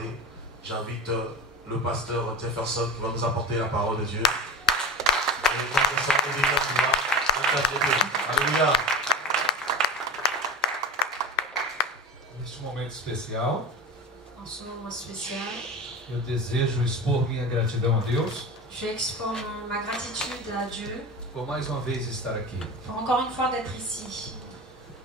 parler. J'invite le pasteur Jefferson qui va nous apporter la parole de Dieu. Et le professeur Elia qui va interpréter. Alléluia. Neste momento especial, En ce moment spécial, eu desejo expor minha gratidão a Deus je exprime ma gratitude à Dieu por mais uma vez estar aqui. pour encore une fois d'être ici.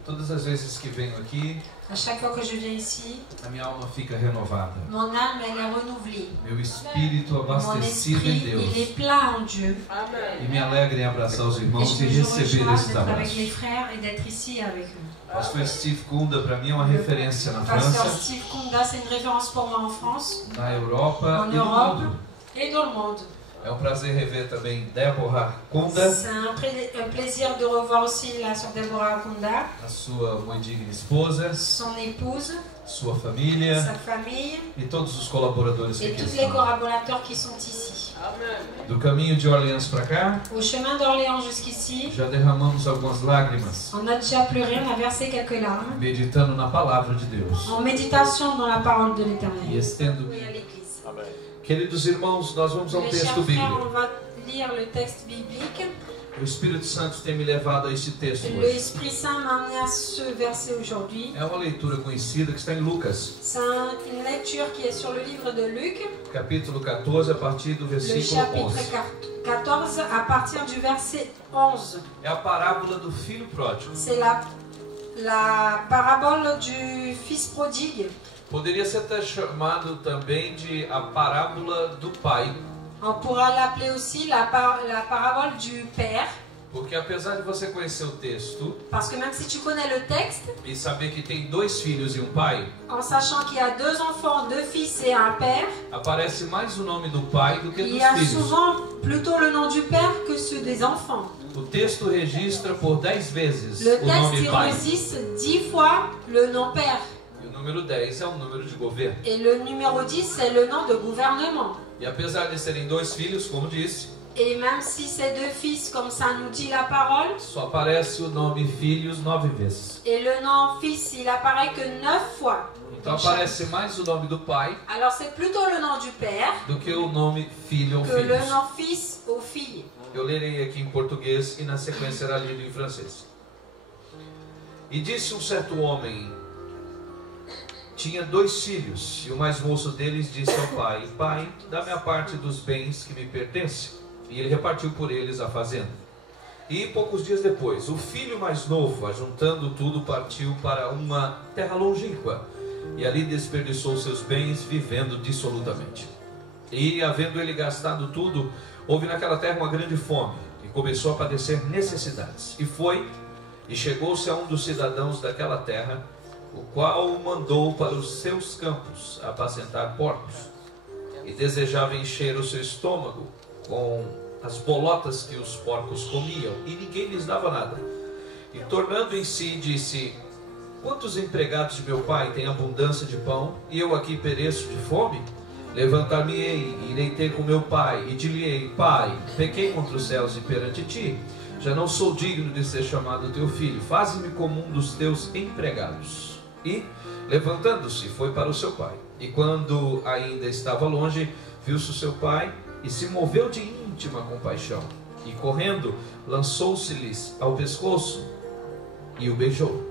Todas as vezes que venho aqui, À chaque fois que je viens ici, a minha alma fica renovada. mon âme elle est renouvelée. Meu espírito Mon abastecido em esprit il Deus. est plein en Dieu. E me alegra em abraçar os Et irmãos je e me receber réjouis esses d'être avec les abraços. frères et d'être ici avec eux. Pastor Steve Kunda, para mim, é uma referência na Pasteur França, Steve Kunda, c'est une référence pour moi en France, na Europa en e no Europe mundo. et dans le monde. É um prazer rever também Deborah Kunda, C'est un plaisir de revoir aussi la sœur Deborah Kunda, a sua muito digna esposa, son épouse, sua família sa famille e todos os colaboradores que et aqui tous les estão. collaborateurs qui sont ici. Do caminho de Orleans para cá, Au chemin d'Orléans jusqu'ici, já derramamos algumas lágrimas, on a déjà pleuré, on a versé quelques larmes meditando na palavra de Deus. en méditation dans la parole de E l'Éternel estendo. et à l'Église. Queridos irmãos, nós vamos a um Mes chers texto frères, bíblico. on va lire le texte biblique. O Espírito Santo tem me levado a este texto Le hoje. Esprit Saint m'a amené à ce verset aujourd'hui. É uma leitura conhecida que está em Lucas, C'est une lecture qui est sur le livre de Luc, capítulo 14, a partir do le versículo chapitre 11. 14, à partir du verset 11. É a parábola do filho pródigo. C'est la parabole du fils prodigue. Poderia ser até chamado também de a parábola do pai, On pourra l'appeler aussi la parabole du père, porque apesar de você conhecer o texto parce que même si tu connais le texte, e saber que tem dois filhos e um pai, en sachant qu'il y a deux enfants, deux fils et un père, aparece mais o nome do pai do que il y dos a filhos. souvent plutôt le nom du père que ceux des enfants. O texto registra por 10 vezes Le o texte nome il pai. registre 10 fois le nom père. E o número 10 é um número de governo. Et le numéro 10, c'est le nom de gouvernement. E apesar de serem dois filhos, como disse, Et même si c'est deux fils, comme ça nous dit la parole, só aparece o nome filhos 9 vezes. et le nom fils, il apparaît que 9 fois. Então aparece mais o nome do pai Alors c'est plutôt le nom du père do que o nome filho ou que le filhos. nom fils ou fille. Eu lerei aqui em português e na sequência será lido em francês. E disse um certo homem: tinha 2 filhos, e o mais moço deles disse ao pai: Pai, dá-me a parte dos bens que me pertencem. E ele repartiu por eles a fazenda. E poucos dias depois, o filho mais novo, ajuntando tudo, partiu para uma terra longínqua, e ali desperdiçou seus bens, vivendo dissolutamente. E, havendo ele gastado tudo, houve naquela terra uma grande fome, e começou a padecer necessidades. E foi, e chegou-se a um dos cidadãos daquela terra, o qual o mandou para os seus campos apacentar porcos, e desejava encher o seu estômago com as bolotas que os porcos comiam, e ninguém lhes dava nada. E tornando em si, disse: Quantos empregados de meu pai têm abundância de pão, e eu aqui pereço de fome? Levantar-me-ei, e irei ter com meu pai, e dir-lhe-ei: Pai, pequei contra os céus e perante ti, já não sou digno de ser chamado teu filho, faze-me como um dos teus empregados. E, levantando-se, foi para o seu pai. E quando ainda estava longe, viu-se o seu pai, e se moveu de íntima compaixão, e correndo, lançou-se-lhes ao pescoço, e o beijou.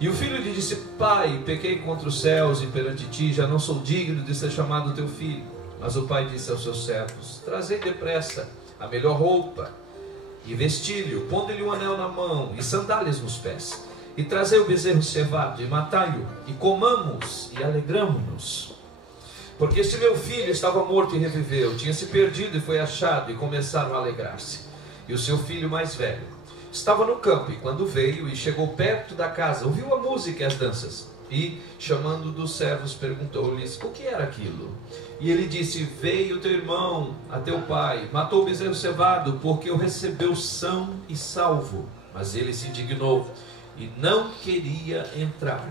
E o filho lhe disse: Pai, pequei contra os céus e perante ti, já não sou digno de ser chamado teu filho. Mas o pai disse aos seus servos: Trazei depressa a melhor roupa, e vestilho, pondo-lhe um anel na mão, e sandálias nos pés. E trazei o bezerro cevado, e matai-o, e comamos, e alegramo-nos. Porque este meu filho estava morto e reviveu, tinha se perdido e foi achado, e começaram a alegrar-se. E o seu filho mais velho estava no campo, e quando veio e chegou perto da casa, ouviu a música e as danças. E, chamando dos servos, perguntou-lhes o que era aquilo. E ele disse: Veio teu irmão a teu pai, matou o bezerro cevado, porque o recebeu são e salvo. Mas ele se indignou e não queria entrar.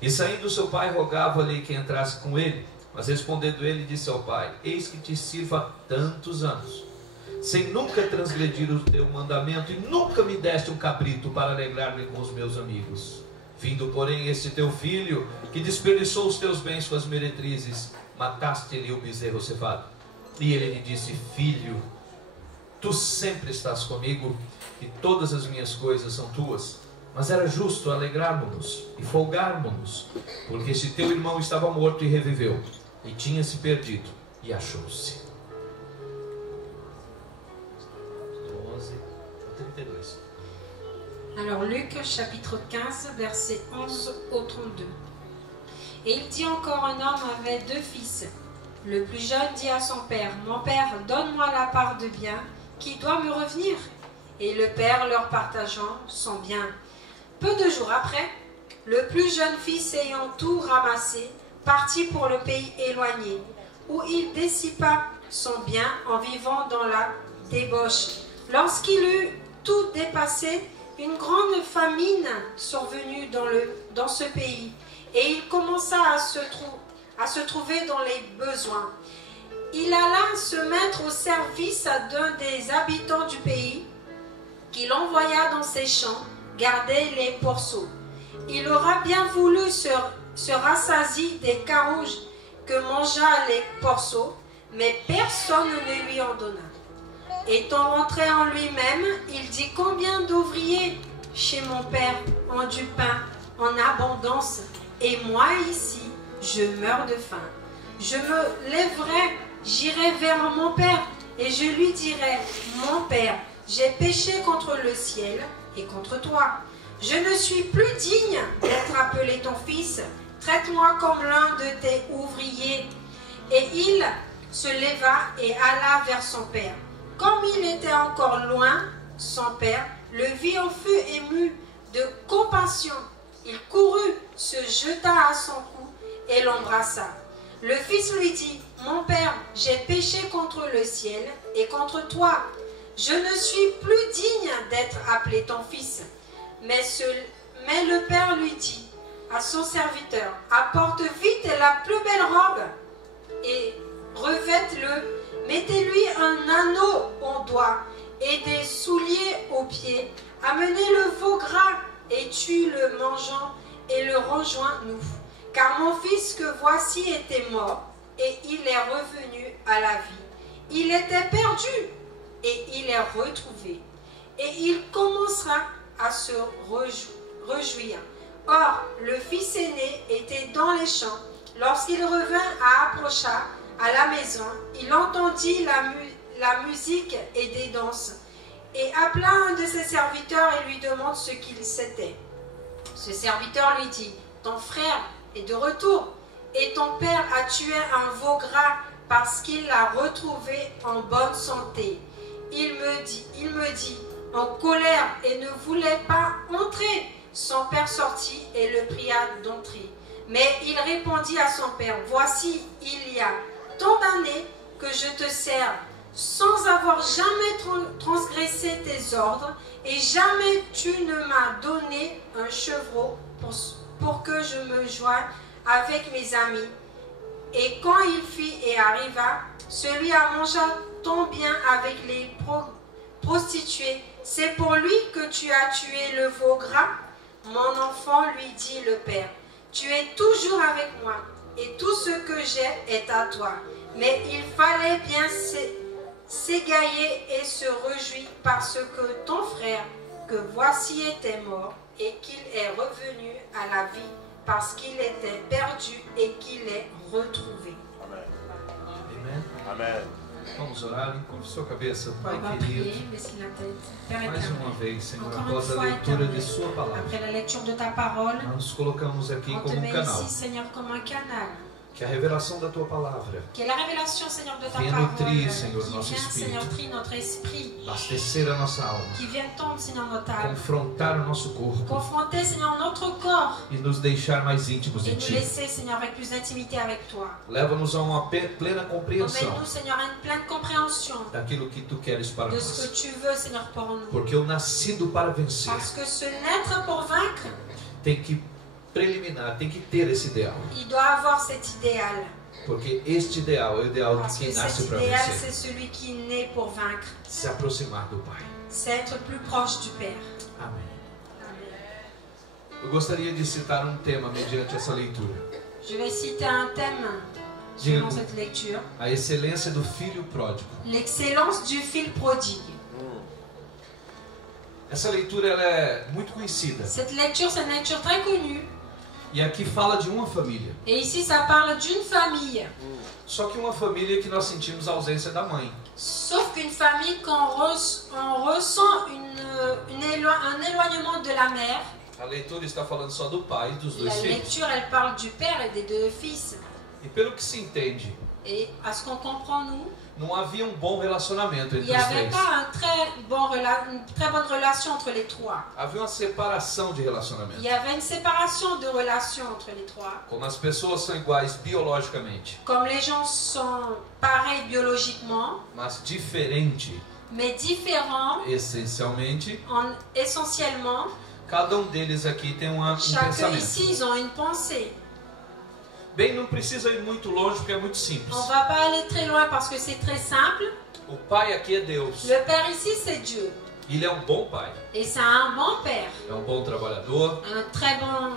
E saindo seu pai, rogava-lhe que entrasse com ele. Mas respondendo ele, disse ao pai: Eis que te sirvo há tantos anos, sem nunca transgredir o teu mandamento, e nunca me deste um cabrito para alegrar-me com os meus amigos. Vindo, porém, este teu filho, que desperdiçou os teus bens com as meretrizes, mataste-lhe o bezerro cevado. E ele lhe disse: filho, tu sempre estás comigo e todas as minhas coisas são tuas. Mas era justo alegrarmos-nos e folgarmos-nos, porque este teu irmão estava morto e reviveu, e tinha se perdido e achou-se. 11 a 32. Alors Luc chapitre 15 versets 11 au 32. Et il dit encore: un homme avait 2 fils. Le plus jeune dit à son père: mon père, donne-moi la part de bien qui doit me revenir. Et le père leur partageant son bien. Peu de jours après, le plus jeune fils ayant tout ramassé, partit pour le pays éloigné, où il dissipa son bien en vivant dans la débauche. Lorsqu'il eut tout dépassé, une grande famine survenue dans ce pays, et il commença à se trouver dans les besoins. Il alla se mettre au service d'un des habitants du pays, qu'il envoya dans ses champs garder les pourceaux. Il aura bien voulu se rassasier des carouges que mangea les pourceaux, mais personne ne lui en donna. Étant rentré en lui-même, il dit: combien d'ouvriers chez mon père ont du pain en abondance, et moi ici, je meurs de faim. Je me lèverai, j'irai vers mon père, et je lui dirai: mon père, j'ai péché contre le ciel et contre toi. Je ne suis plus digne d'être appelé ton fils. Traite-moi comme l'un de tes ouvriers. Et il se leva et alla vers son père. Comme il était encore loin, son père le vit, en fut ému de compassion. Il courut, se jeta à son cou et l'embrassa. Le fils lui dit: mon père, j'ai péché contre le ciel et contre toi. Je ne suis plus digne d'être appelé ton fils. Mais le père lui dit à son serviteur: apporte vite la plus belle robe et revête-le. Mettez-lui un anneau au doigt et des souliers aux pieds. Amenez le veau gras et tue-le mangeant et le rejoins-nous. Car mon fils que voici était mort et il est revenu à la vie. Il était perdu et il est retrouvé. Et il commencera à se réjouir. Or, le fils aîné était dans les champs. Lorsqu'il revint approcha à la maison, il entendit la musique et des danses, et appela un de ses serviteurs et lui demande ce qu'il c'était. Ce serviteur lui dit: ton frère est de retour, et ton père a tué un veau gras parce qu'il l'a retrouvé en bonne santé. Il me dit en colère et ne voulait pas entrer. Son père sortit et le pria d'entrer. Mais il répondit à son père: voici, il y a tant d'années que je te sers, sans avoir jamais transgressé tes ordres, et jamais tu ne m'as donné un chevreau pour que je me joigne avec mes amis. Et quand il fit et arriva, celui-là mangea ton bien avec les prostituées. C'est pour lui que tu as tué le veau gras. Mon enfant, lui dit le père, tu es toujours avec moi, et tout ce que j'ai est à toi. Mais il fallait bien s'égayer et se réjouir parce que ton frère, que voici, était mort, et qu'il est revenu à la vie, parce qu'il était perdu et qu'il est retrouvé. Amen. Amen. Amen. Vamos orar, curve sua cabeça, Pai On va querido. prier, baissez la tête. Père Mais éternel, uma vez, Senhor, encore une após a fois, leitura de éternel, Sua palavra, après la lecture de ta parole, nós nos colocamos aqui on te como met canal. ici, Seigneur, comme un canal. Que a revelação da Tua palavra Que la révélation, Seigneur, de ta Viens parole, nutrir, Seigneur, qui nosso vient, espírito. Seigneur, trie notre esprit, abastecer a nossa alma, qui vient tendre, Seigneur, notre âme, confrontar o nosso corpo confronter, Seigneur, notre corps, e nos deixar mais íntimos et de nous Ti. laisser, Seigneur, avec plus d'intimité avec toi. Leva-nos a uma plena compreensão Emmène-nous, Seigneur, à une pleine compréhension daquilo que Tu queres para de ce que nós. tu veux, Seigneur, pour nous. Porque o nascido para vencer Parce que ce naître pour vaincre, tem que preliminar, tem que ter esse ideal. il doit avoir cet idéal. Porque este ideal é o ideal de Parce que quem nasce cet para idéal, vencer. c'est celui qui naît pour vaincre. Se aproximar do Pai. C'est être plus proche du Père. Amém. Amen. Eu gostaria de citar um tema mediante essa leitura. Je vais citer un thème Diga selon comigo. cette lecture, A excelência do filho pródigo. l'excellence du fils prodigue. Essa leitura ela é muito conhecida. Cette lecture, c'est une lecture très connue. E aqui fala de uma família. Et ici, ça parle d'une famille. Só que uma família que nós sentimos a ausência da mãe. Sauf qu'une famille, quand on ressent un éloignement de la mère, A leitura está falando só do pai e dos dois la filhos. lecture, elle parle du père et des deux fils. E pelo que se entende, Et à ce qu'on comprend, nous, não havia um bom relacionamento il entre n'y os avait três. pas une très bonne relation entre les trois. Havia uma separação de Il relacionamento. y avait une séparation de relations entre les trois. Como as pessoas são iguais biologicamente, Comme les gens sont pareils biologiquement, mas diferente mais différents essencialmente, essentiellement, cada um deles aqui tem um chacun pensamento. ici, ils ont une pensée. Bem, não precisa ir muito longe porque é muito simples. On ne va pas aller très loin parce que c'est très simple. O pai aqui é Deus. Le Père ici, c'est Dieu. Ele é um bom pai, Et c'est un bon Père, é um bom trabalhador, un très bon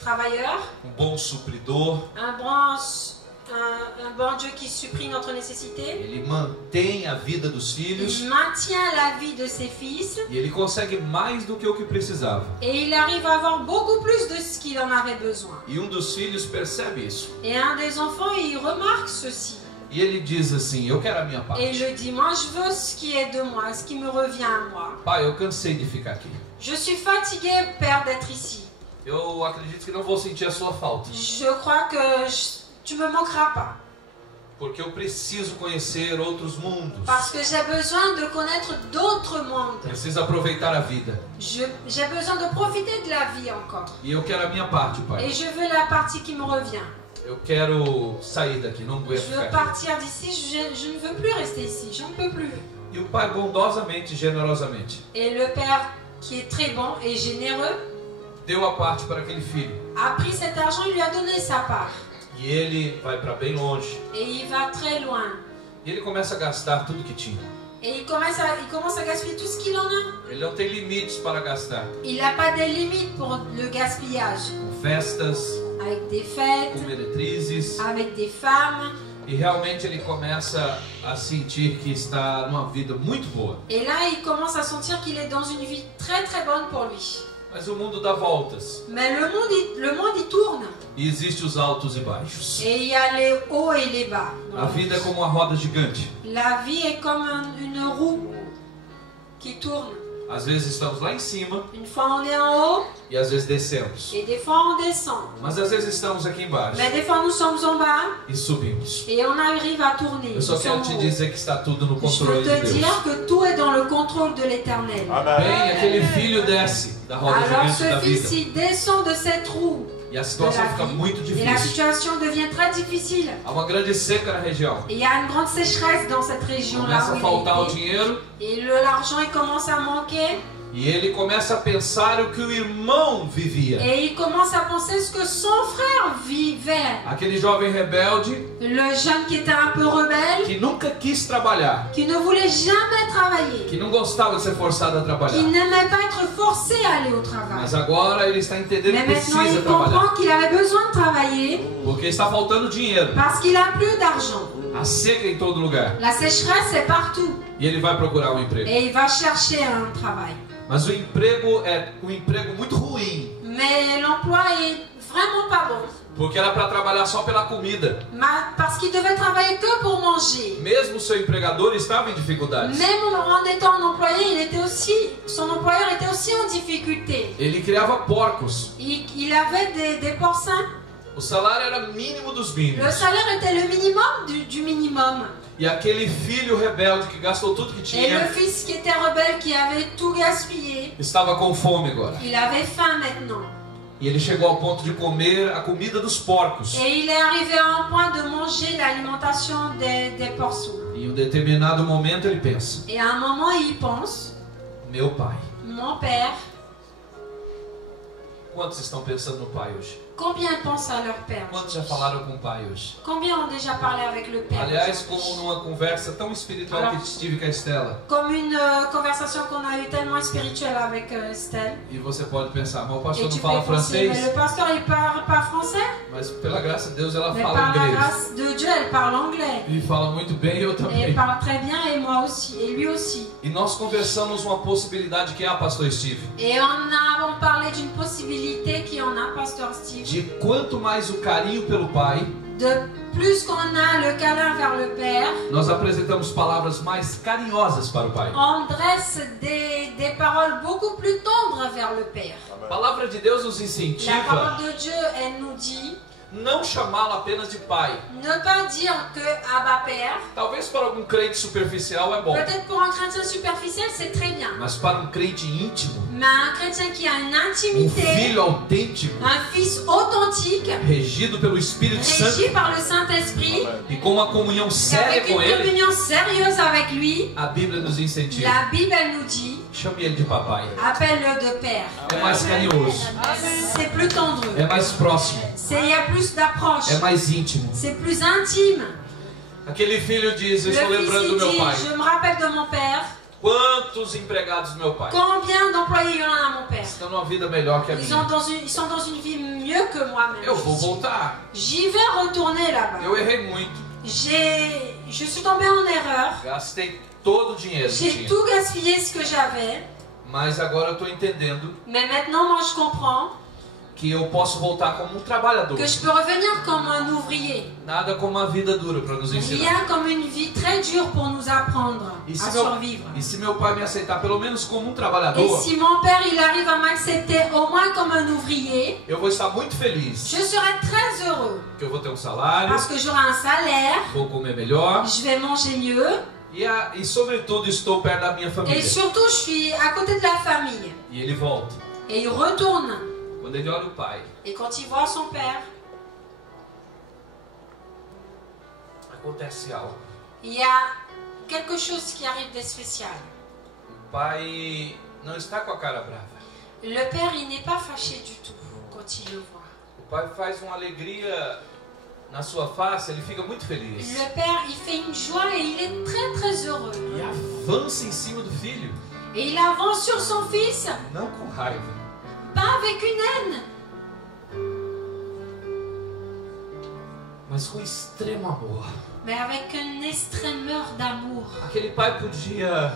travailleur, um bom supridor. un bon Dieu qui supprime notre nécessité. Ele mantém a vida dos filhos Il maintient la vie de ses fils e ele consegue mais do que o que precisava. et il arrive à avoir beaucoup plus de ce qu'il en avait besoin. E um dos filhos percebe isso. Et un des enfants, il remarque ceci. E ele diz assim: eu quero a minha Et il parte. le dit, moi je veux ce qui est de moi, ce qui me revient à moi. Pai, eu cansei de ficar aqui. Je suis fatigué, Père, d'être ici. Eu acredito que não vou sentir a sua falta. Je crois que tu me manqueras pas. Porque eu preciso conhecer outros mundos. Parce que j'ai besoin de connaître d'autres mondes. Preciso aproveitar a vida. J'ai besoin de profiter de la vie encore. E eu quero a minha parte, Et pai. je veux la partie qui me revient. Eu quero sair daqui, não aguento Je veux ficar aqui. partir d'ici, je ne veux plus rester ici, j'en peux plus. E o pai bondosamente, generosamente, Et le Père, qui est très bon et généreux, deu a parte para aquele filho. a pris cet argent et lui a donné sa part. E ele vai para bem longe. Et il va très loin. E ele começa a gastar tudo que tinha. Et il commence à gaspiller tout ce qu'il en a. Ele não tem limites para gastar. Il n'a pas de limite pour le gaspillage. Com festas, Avec des fêtes, com meretrizes. avec des femmes. E realmente ele começa a sentir que está numa vida muito boa. Et là, il commence à sentir qu'il est dans une vie très très bonne pour lui. Mas o mundo dá voltas. Mais le monde il tourne. E existe os altos e baixos. Et il y a les hauts et les bas. A vida é como uma roda gigante. La vie est comme une roue qui tourne. Às vezes estamos lá em cima Une fois on est en haut e às vezes descemos. et des fois on descend. Mas às vezes estamos aqui embaixo Mais des fois nous sommes en bas e subimos. et on arrive à tourner. Eu só Nous quero sommes te en haut. dizer que está tudo no Je controle veux de te Deus. dire que tout est dans le contrôle de l'Éternel. Bem, aquele filho desce da roda Alors gigante da ce fils, vida. il descend de cette roue E a de situação la fica muito vie et la difícil. situation devient très difficile. Há uma grande seca na região. Et il y a une grande sécheresse dans cette région-là Começa a où faltar o il était. dinheiro Et l'argent, il commence à manquer. e ele começa a pensar o que o irmão vivia. Et il commence à penser ce que son frère vivait. Aquele jovem rebelde Le jeune qui était un peu rebelle, que nunca quis trabalhar, qui ne voulait jamais travailler, que não gostava de ser forçado a qui trabalhar. n'aimait pas être forcé à aller au travail. Mas agora ele está entendendo Mais que maintenant, precisa il trabalhar. comprend qu'il avait besoin de travailler Porque está faltando dinheiro. parce qu'il a plus d'argent. A seca em todo lugar. La sécheresse est partout. E ele vai procurar um emprego. Et il va chercher un travail. Mas o emprego é um emprego muito ruim. Mais l'emploi est vraiment pas bon. Porque era para trabalhar só pela comida. Parce qu'il devait travailler que pour manger. Mesmo o seu empregador estava em dificuldades. Même en étant employé, son employeur était aussi en difficulté. Ele criava porcos. Il avait des porcins. O salário era mínimo dos Le mínimos. salaire était le minimum du minimum. E aquele filho rebelde que gastou tudo que Et le tinha, fils qui était rebelle, qui avait tout gaspillé, estava com fome agora. il avait faim maintenant. E ele chegou ao ponto de comer a comida dos porcos. Et il est arrivé à un point de manger l'alimentation des porceaux. Em um determinado momento ele pensa: Et à un moment, il pense, meu pai. mon père, Quantos estão pensando no pai hoje? Combien pensent à leur père? Quantos já falaram com o pai hoje? Combien ont déjà parlé avec le père? Aliás, aujourd'hui? como numa conversa tão espiritual que tive com a Estela. Comme une conversation qu'on a eue tellement spirituelle avec Estelle. E você pode pensar, mas o Et pastor tu não fala peux penser, mais francês? le pasteur il parle pas français? Mas pela graça de Deus ela Mais fala par la inglês. grâce de Dieu, elle parle anglais. E fala muito bem, eu Et também. elle parle très bien, et moi aussi, et lui aussi. E nós conversamos uma possibilidade que é a pastor Steve. Et on avons parlé d'une possibilité qui en a, pasteur Steve. De quanto mais o carinho pelo pai, De plus qu'on a le câlin vers le père, nós apresentamos palavras mais carinhosas para o pai. on dresse des paroles beaucoup plus tendres vers le père. A palavra de Deus nos La incentiva parole de Dieu, elle nous dit, não chamá-lo apenas de pai. ne pas dire que Abba Père. Talvez para algum crente superficial é bom, Peut-être pour un chrétien superficiel, c'est très bien. mas para um crente íntimo, Mais un chrétien qui a une intimité, filho autêntico, un fils authentique, regido pelo Espírito Santo régi par le Saint-Esprit, e com uma comunhão séria avec com une ele, communion sérieuse avec lui, a Bíblia nos incentiva. la Bible, elle nous dit, Chame ele de papai. appelle-le de père. É mais carinhoso, C'est plus tendre. é mais próximo, Il y a plus d'approche. é mais íntimo. C'est plus intime. Aquele filho diz, eu Le estou fils, lembrando il do meu pai. dit, je me rappelle de mon père. Quantos empregados do meu pai Combien d'employés il y en a à mon père? estão numa vida melhor que a Ils minha? sont dans une vie mieux que moi-même. Eu vou voltar. J'y vais retourner là-bas. Eu errei muito. Je suis tombée en erreur. Gastei todo o dinheiro que J'ai tinha. tout gaspillé ce que j'avais. Mas agora eu estou entendendo Mais maintenant, moi, je comprends que eu posso voltar como um trabalhador. que je peux revenir comme un ouvrier. Nada como uma vida dura para nos ensinar. Rien comme une vie très dure pour nous apprendre E à se, survivre. se meu pai me aceitar pelo menos como um Et trabalhador, si mon père, il arrive à m'accepter au moins comme un ouvrier, eu vou estar muito feliz. je serai très heureux. Que eu vou ter um salário, Parce que j'aurai un salaire, vou comer melhor je vais manger mieux. e sobretudo estou perto da minha Et família. surtout, je suis à côté de la famille. E ele volta. Et il retourne. Quando ele olha o pai, Et quand il voit son père, acontece algo. il y a quelque chose qui arrive de spécial. O pai não está com a cara brava. Le père, il n'est pas fâché du tout quand il le voit. O pai faz uma alegria na sua face, ele fica muito feliz. Le père, il fait une joie et il est très très heureux. E avança em cima do filho, Et il avance sur son fils, não com raiva, pas avec une haine, mas com extremo amor. mais avec une extrêmeur d'amour. Aquele pai podia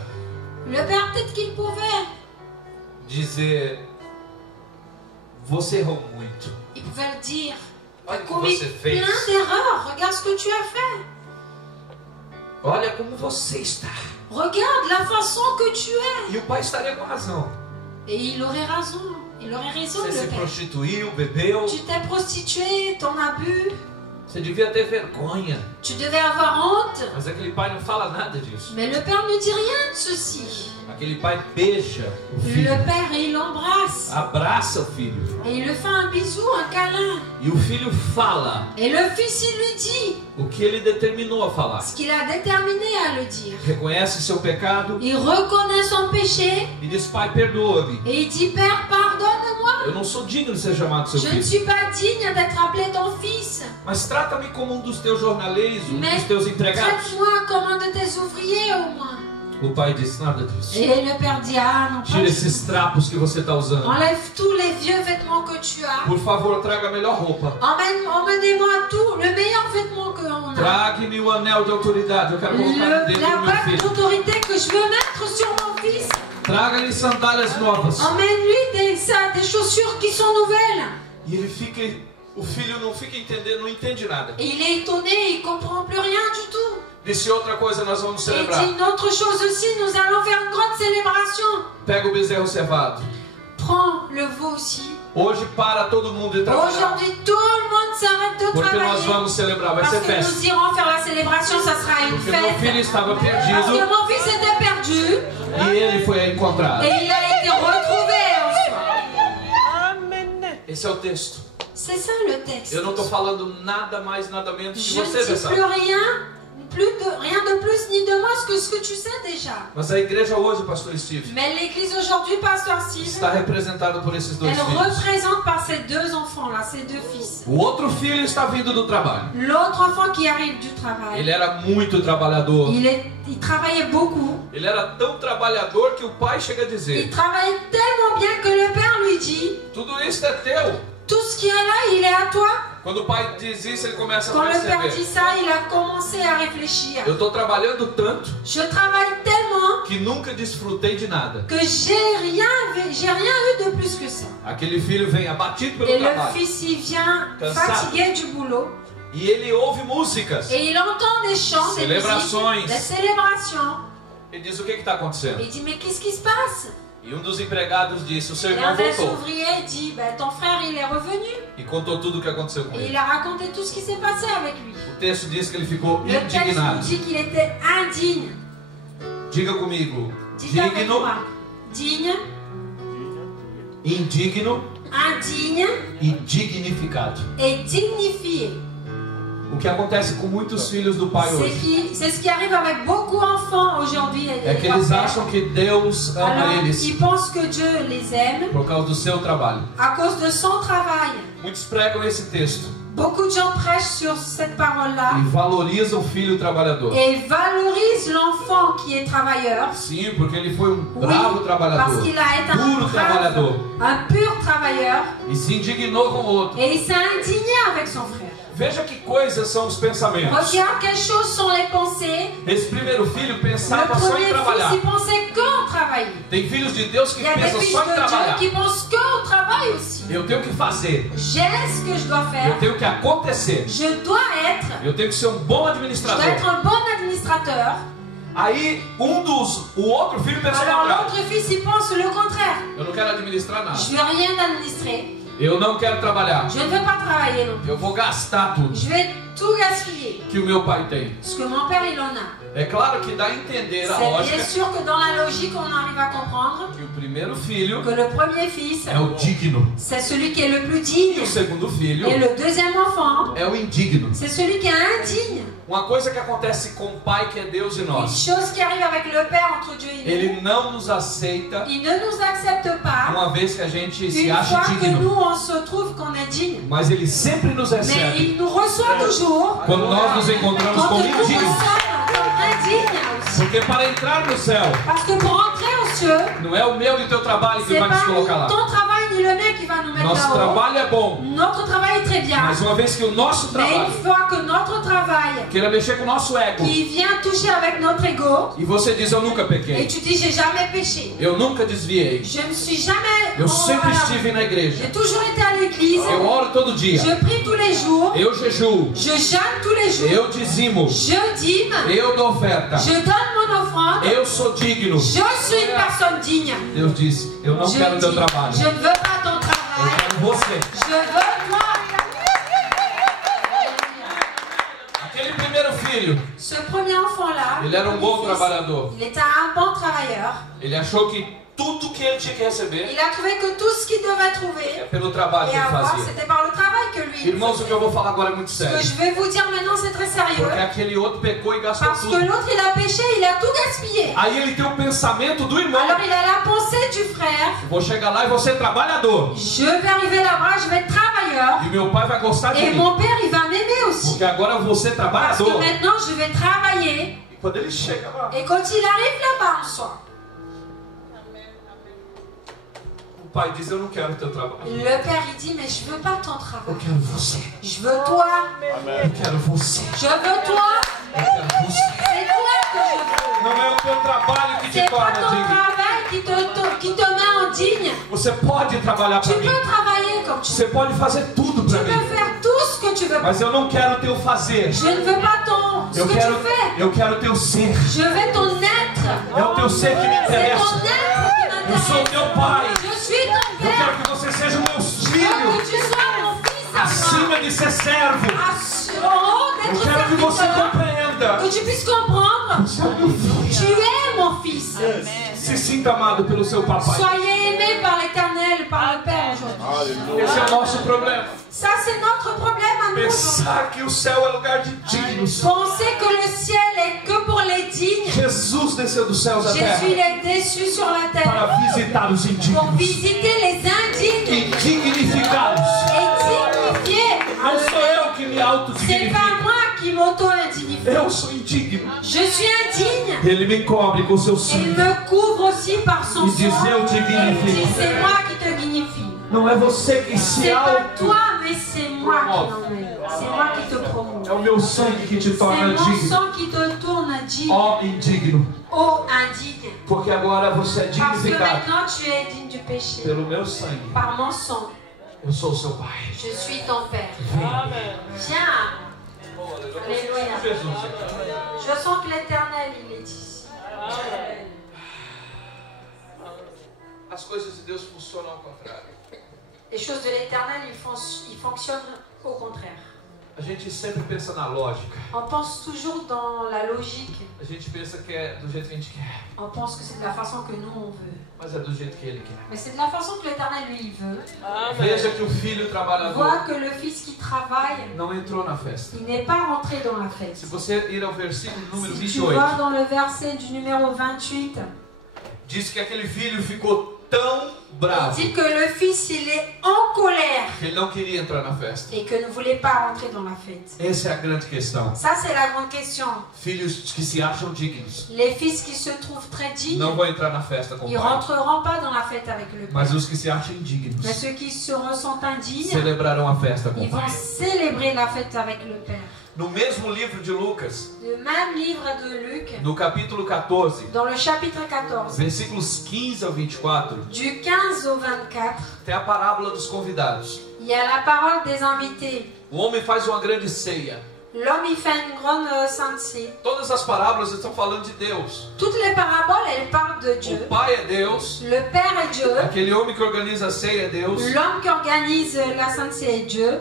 Le père, peut-être qu'il pouvait. dizer: você errou muito. Il pouvait le dire. Tu as Olha o que commis você fez. plein d'erreurs. Regarde ce que tu as fait. Olha como você está. Regarde la façon que tu es. E o pai estaria com razão. Et il aurait raison. Il aurait raison, Você se le père. prostituiu, bebeu. Tu t'es prostitué, t'en as bu. Você devia ter vergonha. Tu devais avoir honte. Mas aquele pai não fala nada disso. Mais le père ne dit rien de ceci. Aquele pai beija o Le filho, père, il l'embrasse. abraça o filho. Et il lui fait un bisou, un câlin. E o filho fala Et le fils, il lui dit o que ele determinou a falar. ce qu'il a déterminé à le dire. Reconhece seu pecado Il reconnaît son péché e diz: pai, perdoa-me. et il dit, Père, pardonne-moi. Eu não sou digno de ser chamado seu Je ne filho. suis pas digne d'être appelé ton fils. Mas trata-me como um dos teus jornaleiros, um Mais dos teus empregados. traite-moi comme un de tes ouvriers au moins. O pai disse: nada disso. Et le père dit, ah non, pas Tira du esses tout. trapos que você está usando. Enlève tous les vieux vêtements que tu as. Por favor, traga a melhor roupa. Emmenez-moi tout, le meilleur vêtement qu'on a. Trague-me o anel de autoridade. Eu quero colocar no dedo La do meu bague filho. d'autorité que je veux mettre sur mon fils. Traga-lhe sandálias novas. Emmène-lui des chaussures qui sont nouvelles. E ele fica, o filho não fica entendendo, não entende nada. Et il est étonné, il comprend plus rien du tout. Disse outra coisa, nós vamos Et il celebrar. dit une autre chose aussi, nous allons faire une grande célébration. Pega o bezerro cevado. Prends le veau aussi. Hoje para todo mundo de trabalhar. Aujourd'hui, tout le monde s'arrête de Porque nós travailler. vamos celebrar, vai Parce ser que festa. nous irons faire la célébration, ça sera une Porque meu filho fête. estava Parce perdido que mon fils était perdu e ele foi encontrado. et il a été retrouvé en soi. Esse é o texto. C'est ça le texte. Eu não estou falando nada mais, nada menos que Je ne você, dis pessoal. plus rien Rien de plus ni de moins que ce que tu sais déjà. Mas a igreja hoje, pastor Steve, Mais l'église aujourd'hui, Pasteur Steve, está representada por esses dois elle filhos. représente par ces deux enfants-là, ces deux fils. O outro filho está vindo do trabalho. L'autre enfant qui arrive du travail, Ele era muito trabalhador. il travaillait beaucoup. Ele era tão trabalhador que o pai chega a Il dizer: travaillait tellement bien que le père lui dit, tudo isso é teu. tout ce qu'il y a là, il est à toi. Quando o pai diz isso, ele começa a Quand le père dit perceber: ça, il a commencé à réfléchir. eu estou trabalhando tanto Je travaille tellement que nunca desfrutei de nada. que j'ai rien eu de plus que ça. Aquele filho vem abatido Et pelo le trabalho fils, il vient Cansado. fatigué du boulot. e ele ouve músicas. Et il entend des chants, des Célébrações. musiques, des célébrations. Ele diz: o que está acontecendo? Et il dit, mais qu'est-ce qui se passe? E dos empregados disse: o seu Et irmão un des voltou. ouvriers dit, ben, ton frère, il est revenu. E contou tudo o que aconteceu com Et ele. il a raconté tout ce qui s'est passé avec lui. O texto diz que ele ficou Le texte nous indignado. dit qu'il était indigne. Diga comigo: Dites avec digno, moi. Digne, indigno indigne e dignificado. et dignifié. O que acontece com muitos filhos do pai hoje C'est ce qui arrive avec beaucoup d'enfants aujourd'hui. é que eles acham que Deus ama Alors, eles ils pensent que Dieu les aime por causa do seu trabalho. à cause de son travail. Muitos pregam esse texto Beaucoup de gens prêchent sur cette parole-là e valorizam o filho trabalhador. et valorisent l'enfant qui est travailleur. Sim, porque ele foi um Oui, bravo parce trabalhador, qu'il a été un duro trabalhador, brave, un pur travailleur e se indignou com o outro. et il s'est indigné avec son frère. Veja que coisas são os pensamentos. Regarde quelles choses sont les pensées. Esse primeiro filho Le pensava só premier em trabalhar. fils, il pensait qu'en travailler. Tem filhos de Deus que Il y a des pensam fils só em de Dieu trabalhar. qui pensent qu'au travail aussi. Eu tenho que fazer, J'ai ce que je dois eu faire. tenho que acontecer, Je dois être. eu tenho que ser um bom Je dois administrador. être un bon administrateur. Aí o outro filho pensou Alors contrário. l'autre fils, il pense le contraire. Eu não quero administrar nada. Je ne veux rien administrer. Eu não quero trabalhar. Je ne veux pas travailler non plus. Eu vou gastar tudo Je vais tout gaspiller. que o meu pai tem. Ce que mon père, il en a. É claro que dá a entender a C'est lógica bien sûr que dans la logique, on arrive à comprendre que o primeiro filho que le premier fils, é o digno c'est celui qui est le plus e digne. o segundo filho Et le deuxième enfant, é o indigno. c'est celui qui est indigne. Uma coisa que acontece com o Pai que é Deus e Une nós. chose qui arrive avec le Père entre Dieu et nous. Ele não nos aceita Il ne nous accepte pas uma vez que a gente se une acha fois que nous, digno. on se trouve qu'on est digne. Mas ele sempre nos Mais recebe il nous reçoit toujours quando nós nos encontramos quand com nous nous indignos. sommes comme indignes aussi. Porque para entrar no céu, Parce que pour entrer aux cieux, não é o meu e o teu trabalho que c'est vai nos pas colocar lá. ton travail ni le mien qui va nous mettre Nosso là-haut. trabalho é bom, Notre travail est très bien. mas uma vez que o nosso Mais trabalho une fois que notre travail queira mexer com o nosso ego, qui vient toucher avec notre ego, e você diz: eu nunca et pequei, tu dis j'ai jamais péché. eu nunca desviei, Je ne suis jamais. eu sempre voilà. estive na igreja, J'ai toujours été à l'église. eu oro todo dia, Je prie tous les jours. eu jejuo, Je jeûne tous les jours. eu dizimo, Je dîme. eu dou oferta, Je donne mon offrande. eu sou digno. Je suis une personne digne. Deus disse: eu não Je quero teu dis, trabalho, je ne veux pas ton eu travail. quero você. Je veux toi. Aquele primeiro filho, Ce premier enfant-là, ele era um bom trabalhador. il était un bon travailleur. Ele achou que tudo que ele tinha que receber Il a trouvé que tout ce qu'il devait é trouver pelo trabalho que et ele avoir, fazia. c'était par le travail que lui. il Irmãos, o que eu vou falar agora é muito Ce que sério. je vais vous dire maintenant, c'est très sérieux. Porque aquele outro pecou e gastou Parce que tudo. l'autre, il a péché, il a tout gaspillé. Aí ele tem o pensamento do irmão. Alors il a la pensée du frère. Vou chegar lá e vou ser trabalhador. Je vais arriver là-bas, je vais être travailleur. E meu pai vai gostar de Et mim. mon père, il va m'aimer aussi. Porque agora eu vou ser Parce que trabalhador. maintenant, je vais travailler. E quando ele chega lá, Et quand il arrive là-bas en soi, o pai diz: eu não quero teu trabalho. le père, il dit, mais je veux pas ton Eu travail. quero você. Je veux toi. Eu quero você. Je veux toi. Eu quero você. C'est toi que je veux. Não é o teu trabalho que te C'est pas torna ton digno. travail qui te met en digne. Você pode trabalhar Tu para mim. peux travailler comme tu veux. Você pode fazer tudo Tu para peux mim. faire tout ce que tu veux. Mas eu não quero teu fazer. Je ne veux pas ce Eu que quero, tu fais. eu quero teu ser. Je veux ton être. É o teu ser que me C'est interessa. ton être qui Eu sou o m'intéresse. teu pai. Je suis ton Eu père. quero que você seja o meu Je veux filho. que tu sois mon fils à moi. Acima de ser servo. En haut Eu d'être quero que você serviteur. compreenda. Que tu puisses comprendre. Você é meu filho. Tu es mon fils. Se sinta amado pelo seu papai. Soyez aimés par l'Éternel, par le Père aujourd'hui. Esse é o nosso problema. Ça, c'est notre problème à nous. Pensar que o céu é lugar de dignos. Penser que le ciel est que pour les dignes. Jesus desceu dos céus à Jésus terra il est dessus sur la terre para visitar os pour indignos visiter les indignes e dignificá-los. et dignifier. Não sou eu que me C'est autodignifico. pas moi qui m'auto-indignifie. Eu sou indigno. Je suis indigne. Ele me cobre com seu Il sangue. me couvre aussi par son Il dit, sang. eu te Et il dit, dignifie. c'est moi qui te dignifie. Não é você que se C'est pas auto. toi, mais c'est moi qui l'emmène. C'est moi qui te promouve. É o meu sangue que te C'est torna mon digno. sang qui te tourne digne. Ó indigno. Ô indigne. Porque agora você é Parce que dignificado maintenant tu es digne du péché. pelo meu sangue. Par mon sang, Eu sou o seu pai. je suis ton Père. Vem. Viens. Alléluia. Jesus. Je sens que l'Éternel, il est ici. As coisas de Deus funcionam ao contrário. Les choses de l'Éternel, ils fonctionnent au contraire. A gente sempre pensa na lógica. On pense toujours dans la logique. A gente pensa que é do jeito que a gente quer. On pense que c'est de la façon que nous, on veut. Mas é do jeito que Ele quer. Mais c'est de la façon que l'Éternel, lui, il veut. Veja que o filho On trabalhador voit que le fils qui travaille, não entrou na festa. il n'est pas rentré dans la fête. Se você ir ao versículo número Si tu 28, vois dans le verset du numéro 28, diz que aquele filho ficou tão il bravo dit que le fils, il est en colère que ele não queria entrar na festa. et que ne voulait pas rentrer dans la fête. Essa é a grande questão. Ça, c'est la grande question. Filhos que se acham dignos Les fils qui se trouvent très dignes, não vão entrar na festa com o ils pai. rentreront pas dans la fête avec le Mas Père. os que se acham indignos Mais ceux qui se ressentent indignes, celebrarão a festa com ils o vont pai. célébrer la fête avec le Père. No mesmo livro de Lucas, Le même livre de Luc, no capítulo 14, dans le chapitre 14, versículos 15 ao 24, du 15 au 24, tem a parábola dos convidados. il y a la parole des invités. O homem faz uma grande ceia. L'homme, il fait une grande sainte cée. Todas as parábolas estão falando de Deus. Toutes les paraboles, elles parlent de Dieu. O pai é Deus, Le Père est Dieu. aquele homem que organiza a ceia é Deus, L'homme qui organise la sainte cée est Dieu.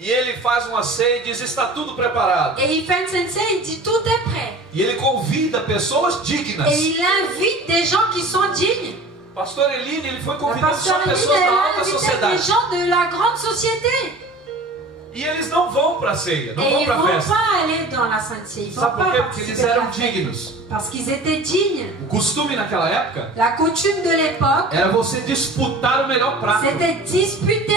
e ele faz uma ceia e diz: está tudo preparado. Et il fait une sainte cée, il dit tout est prêt. E ele convida pessoas dignas. Et il invite des gens qui sont dignes. Pastor Eline, ele foi La convidando só pasteur Eline, pessoas da elle a alta invité des sociedade. gens de la grande société. E eles não vão para a ceia, não Et vão ils ne para a vont festa. pas aller dans la sainte cée. Ils ne vont Sabe pas por quê? Porque eles participer de la eram fête. dignos. Parce qu'ils étaient dignes. O costume naquela época La coutume de l'époque, era você disputar o melhor prato. c'était disputer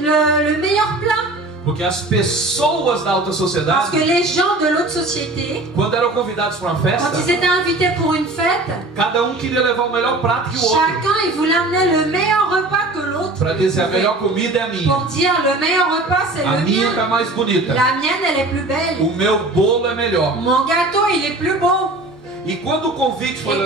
le meilleur plat. Porque as pessoas da alta Parce sociedade, que les gens de l'autre société, quando eram convidados para uma quand festa, ils étaient invités pour une fête, cada um queria levar o melhor prato que o outro. chacun il voulait amener le meilleur repas que l'autre. Para dizer, a melhor comida é a minha. Pour dire le meilleur repas c'est A le minha mien. tá mais bonita. La mienne elle est plus belle. O meu bolo é melhor. Mon gâteau il est plus beau. E quando o convite foi Et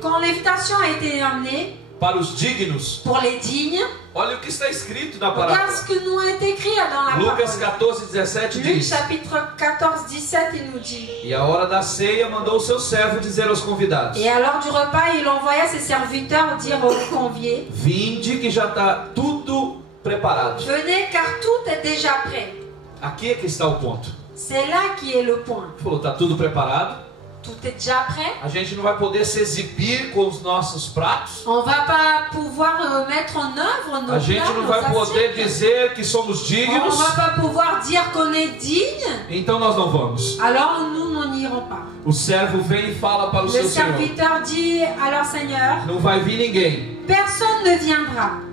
quand lançado l'invitation a été amenée para os dignos, pour les dignes, olha o que está escrito na regarde parábola. ce que nous a été écrit dans la Lucas parole. 14, 17 Luc diz: chapitre 14, 17, il nous dit. E a hora da ceia mandou o seu servo dizer aos convidados: Et à l'heure du repas, il envoya ses serviteurs dire aux conviés, Vinde que já está tudo preparado. venez car tout est déjà prêt. Aqui é que está o ponto. C'est là qui est le point. Ele falou: está tudo preparado. Tout est déjà prêt. A gente não vai poder se exibir com os nossos pratos. On va pas pouvoir mettre en œuvre nos A gente plats, não nos vai poder assiettes. dizer que somos On dignos. va pas pouvoir dire qu'on est digne. Então nós não vamos. Alors nous n'irons pas. O servo vem e fala para o Le seu senhor: serviteur dit à leur Seigneur, não vai vir ninguém. personne ne viendra.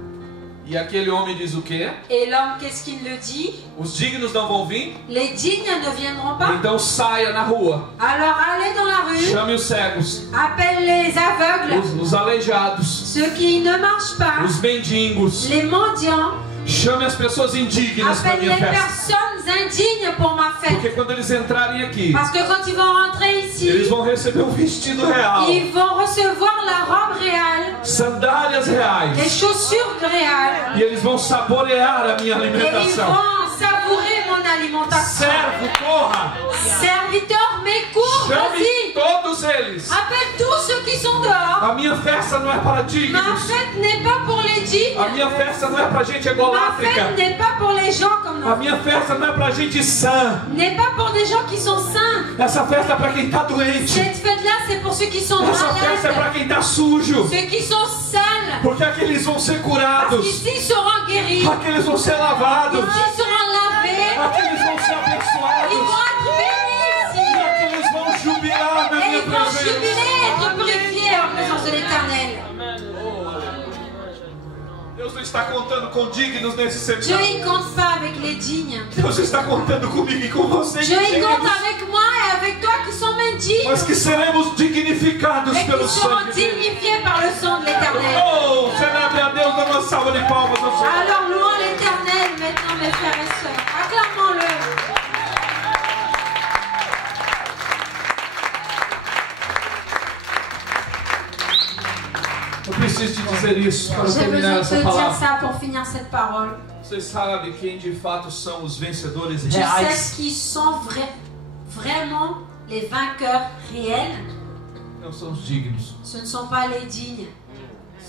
E aquele homem diz o quê? Et l'homme, qu'est-ce qu'il le dit? Os dignos não vão vir? Les dignes ne viendront pas. Então saia na rua. Alors allez dans la rue, Chame os cegos, appelle les aveugles, os aleijados, ceux qui ne marchent pas, os mendigos. les mendiants. Chame as pessoas indignas para Appelle minha les festa. personnes indignes pour ma fête. Porque quando eles entrarem aqui, Parce que quand ils vont rentrer eles ici, vão receber um vestido real, ils vont recevoir la robe réelle, sandálias les reais, chaussures réelles, e eles vão saborear a minha et ils alimentação. vont savourer mon alimentation. Servo, corra! Serviteur, mais cours, Chame vas-y. todos eles. Appelle tous ceux qui sont dehors. A minha festa não é para Ma dignos. fête n'est pas pour les dignes. A minha festa não é para gente Ma egolátrica. fête n'est pas pour les gens comme A nous. minha festa não é para gente sã. N'est pas pour des gens qui sont sains. Essa festa é para quem está doente. Cette fête-là, c'est pour ceux qui sont Essa festa é para malades. quem está sujo. Ceux qui sont sales. Porque aqueles vão ser Parce curados. qu'ici, ils seront guéris. Aqueles vão ser lavados. Ici, ils seront lavés. de l'Éternel. Deus não está contando com dignos nesse Dieu, seminário. il compte pas avec les dignes. Deus está contando comigo e com você. Dieu, il compte Dignos, avec moi et avec toi qui sommes indignes. mas que seremos dignificados Et pelo qui seront sangue dele. dignifiés par le sang de l'Éternel. Oh, celebre a Deus, dá uma salva de palmas ao Senhor. Alors louons l'Éternel maintenant, mes frères et sœurs. Acclamons-le. Eu preciso te dizer isso para J'ai terminar besoin de essa te dire palavra. ça pour finir cette parole. Você sabe quem de fato são os vencedores Tu sais reais? qui sont vraiment les vainqueurs réels? Não são os dignos, Ce ne sont pas les dignes,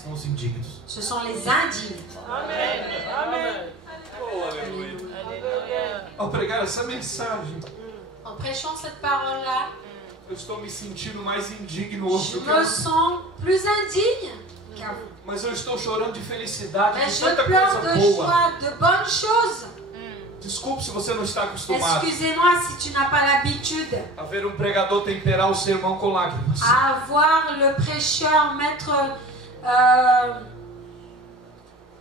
são os indignos. ce sont les indignes. Ao pregar essa mensagem, En prêchant cette parole-là, eu estou me sentindo mais indigno je hoje do que me eu. sens plus indigne qu'avant. Mas eu estou chorando de felicidade, Mais de je tanta pleure coisa de boa. joie, de bonnes choses. Desculpe se você não está acostumado Excusez-moi si tu n'as pas l'habitude a ver um pregador temperar o sermão com lágrimas. à voir le prêcheur mettre,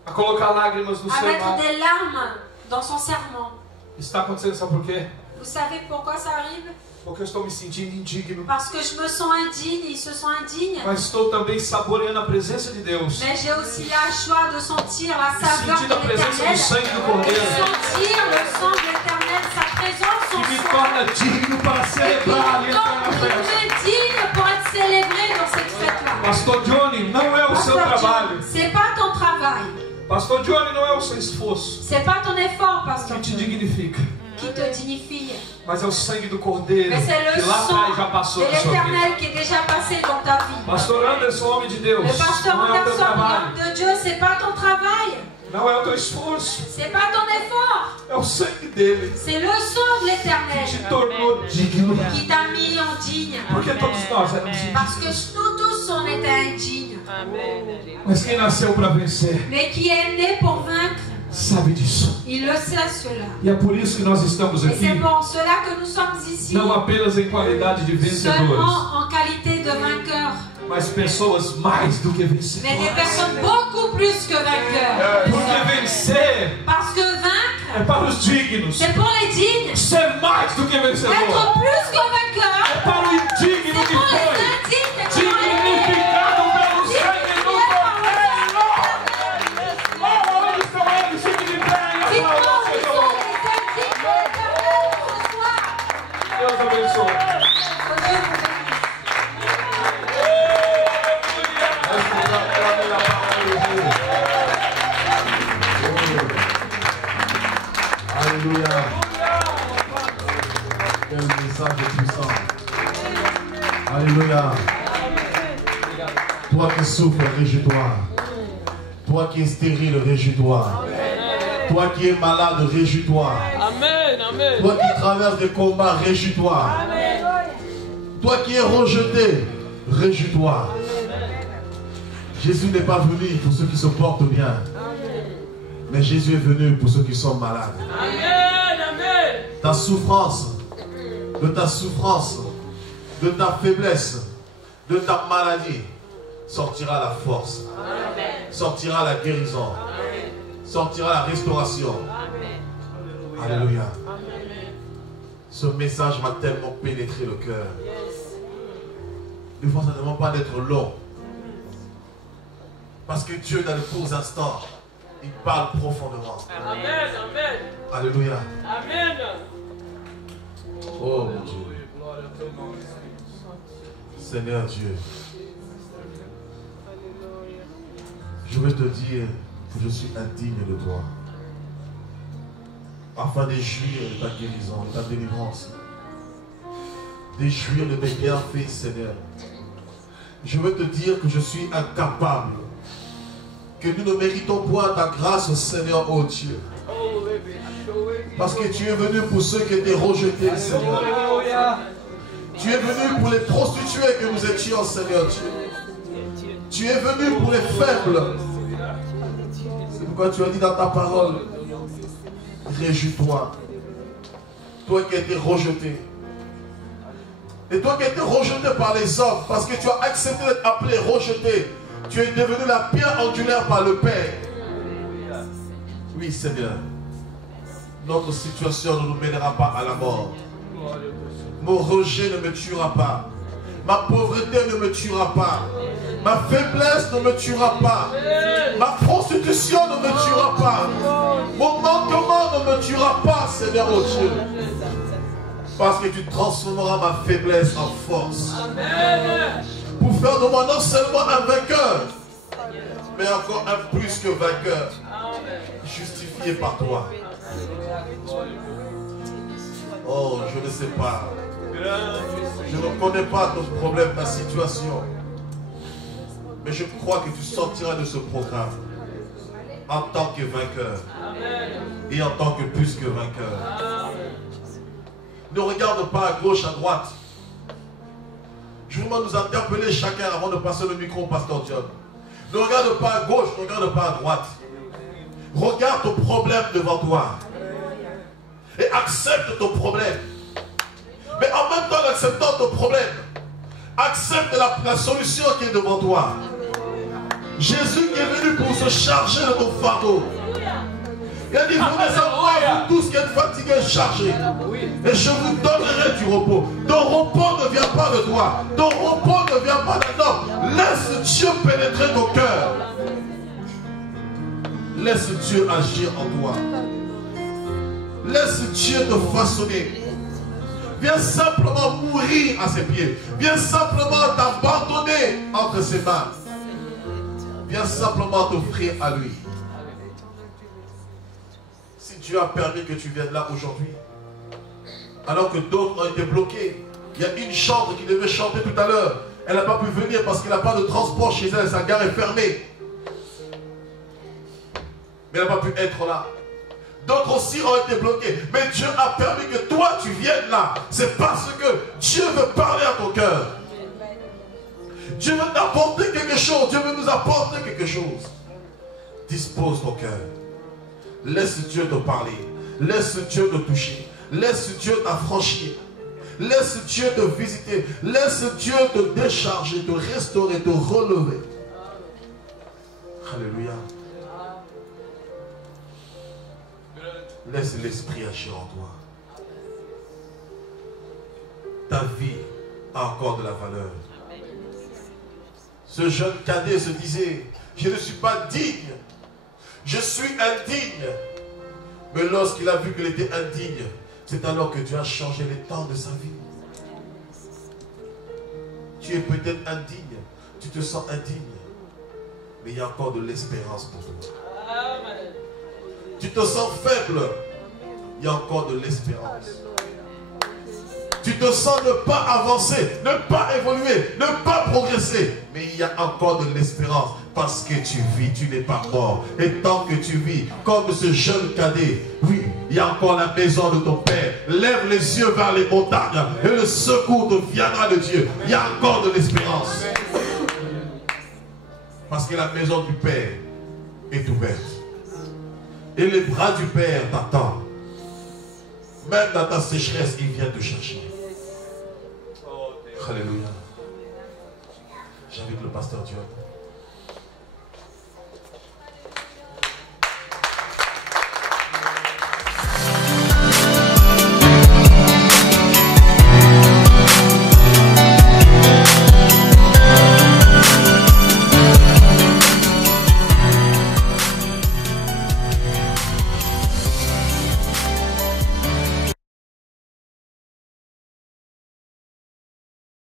A colocar lágrimas no à mettre sermão. des larmes dans son sermon. Está acontecendo, sabe por quê? Vous savez pourquoi ça arrive? Porque eu estou me sentindo indigno. Parce que je me sens indigne, ils se sont indignes. Mas estou também saboreando a presença de Deus. Mais j'ai aussi la joie de sentir la E saveur sentindo a de presença do l'Éternel. sangue do De Cordeiro. sentir le sang de l'Éternel, sa présence, Que son me sang. torna digno para celebrar e entrar na Donc, festa. tu es digne pour être célébré dans cette fête-là. Pastor Johnny, não é o seu Pasteur trabalho. John, c'est pas ton travail, Pastor Johnny, não é o seu esforço c'est pas ton effort, Pasteur que te John, dignifica. qui te dignifie. Mas é o sangue do Cordeiro Mais c'est que le lá sang atrás já passou de na sua vida. l'Éternel qui est déjà passé dans ta vie. Pastor Anderson, homem de Deus, Le pasteur não é o teu Anderson, trabalho, l'homme de Dieu, c'est pas ton travail, não é o teu esforço, c'est pas ton effort, é o sangue dele c'est le sang de que l'Éternel te tornou digno. qui t'a mis en digne. Porque todos nós éramos Parce que indignos. nous tous, on était indignes. Mas quem nasceu para vencer Mais qui est né pour vaincre, sabe disso. il le sait cela. E é por isso que nós estamos Et c'est aqui, pour cela que nous sommes ici, não apenas em qualidade de vencedores, seulement en qualité de vainqueurs, mas pessoas mais do que mais des vencedoras. personnes beaucoup plus que vainqueurs. Porque vencer Parce que vaincre, é para os dignos. c'est pour les dignes. Ser mais do que vencedor Être plus que é vainqueur, para o indigno c'est que pour les foi indignes. dignificado pelo sangue do Cordeiro. Oh, onde estão eles? Fique de pé e Dites-moi aplauda où o sont Senhor. les indignes de l'Éternel ce soir. Deus abençoe. Que Dieu vous bénisse. Alléluia. Quel message puissant. Alléluia. Toi qui souffres, réjouis-toi. Toi qui es stérile, réjouis-toi. Toi qui es malade, réjouis-toi. Amen, amen. Toi qui traverses des combats, réjouis-toi. Toi qui es rejeté, réjouis-toi. Jésus n'est pas venu pour ceux qui se portent bien. Mais Jésus est venu pour ceux qui sont malades. Amen, amen. Ta souffrance, de ta souffrance, de ta faiblesse, de ta maladie, sortira la force, sortira la guérison, sortira la restauration. Alléluia. Ce message m'a tellement pénétré le cœur. Des fois, ça ne demande pas d'être long. Parce que Dieu, dans les courts instants, il parle profondément. Amen, amen. Alléluia. Amen. Oh mon Dieu. Seigneur Dieu. Je veux te dire que je suis indigne de toi. Afin de jouir de ta guérison, de ta délivrance. De jouir de tes bienfaits, Seigneur. Je veux te dire que je suis incapable. Que nous ne méritons point ta grâce, Seigneur, oh Dieu. Parce que tu es venu pour ceux qui étaient rejetés, Seigneur. Tu es venu pour les prostituées que nous étions, Seigneur Dieu. Tu es venu pour les faibles. C'est pourquoi tu as dit dans ta parole, réjouis-toi. Toi qui as été rejeté. Et toi qui étais rejeté par les hommes, parce que tu as accepté d'être appelé rejeté, tu es devenu la pierre angulaire par le Père. Oui, Seigneur. Notre situation ne nous mènera pas à la mort. Mon rejet ne me tuera pas. Ma pauvreté ne me tuera pas. Ma faiblesse ne me tuera pas. Ma prostitution ne me tuera pas. Mon manquement ne me tuera pas, Seigneur, oh Dieu. Parce que tu transformeras ma faiblesse en force. Pour faire de moi non seulement un vainqueur, mais encore un plus que vainqueur. Justifié par toi. Oh, je ne sais pas. Je ne connais pas ton problème, ta situation. Mais je crois que tu sortiras de ce programme en tant que vainqueur. Et en tant que plus que vainqueur. Ne regarde pas à gauche, à droite. Je voudrais nous interpeller chacun avant de passer le micro au pasteur John. Ne regarde pas à gauche, ne regarde pas à droite. Regarde ton problème devant toi. Et accepte ton problème. Mais en même temps d'acceptant ton problème, accepte la solution qui est devant toi. Jésus qui est venu pour se charger de ton fardeau. Il a dit, venez à moi, vous tous qui êtes fatigués, chargés. Et je vous donnerai du repos. Ton repos ne vient pas de toi. Ton repos ne vient pas d'un homme. Laisse Dieu pénétrer ton cœur. Laisse Dieu agir en toi. Laisse Dieu te façonner. Viens simplement mourir à ses pieds. Viens simplement t'abandonner entre ses mains. Viens simplement t'offrir à lui. Si Dieu a permis que tu viennes là aujourd'hui, alors que d'autres ont été bloqués, il y a une chantre qui devait chanter tout à l'heure. Elle n'a pas pu venir parce qu'elle n'a pas de transport chez elle. Sa gare est fermée. Mais elle n'a pas pu être là. D'autres aussi ont été bloqués. Mais Dieu a permis que toi tu viennes là. C'est parce que Dieu veut parler à ton cœur. Dieu veut t'apporter quelque chose. Dieu veut nous apporter quelque chose. Dispose ton cœur. Laisse Dieu te parler. Laisse Dieu te toucher. Laisse Dieu t'affranchir. Laisse Dieu te visiter. Laisse Dieu te décharger, te restaurer, te relever. Alléluia. Laisse l'esprit agir en toi. Ta vie a encore de la valeur. Ce jeune cadet se disait, je ne suis pas digne. Je suis indigne. Mais lorsqu'il a vu qu'il était indigne, c'est alors que Dieu a changé les temps de sa vie. Tu es peut-être indigne. Tu te sens indigne. Mais il y a encore de l'espérance pour toi. Amen. Tu te sens faible, il y a encore de l'espérance. Tu te sens ne pas avancer, ne pas évoluer, ne pas progresser. Mais il y a encore de l'espérance parce que tu vis, tu n'es pas mort. Et tant que tu vis, comme ce jeune cadet, oui, il y a encore la maison de ton Père. Lève les yeux vers les montagnes et le secours te viendra de Dieu. Il y a encore de l'espérance. Parce que la maison du Père est ouverte. Et les bras du Père t'attendent. Même dans ta sécheresse, il vient te chercher. Alléluia. J'invite le pasteur Dieu.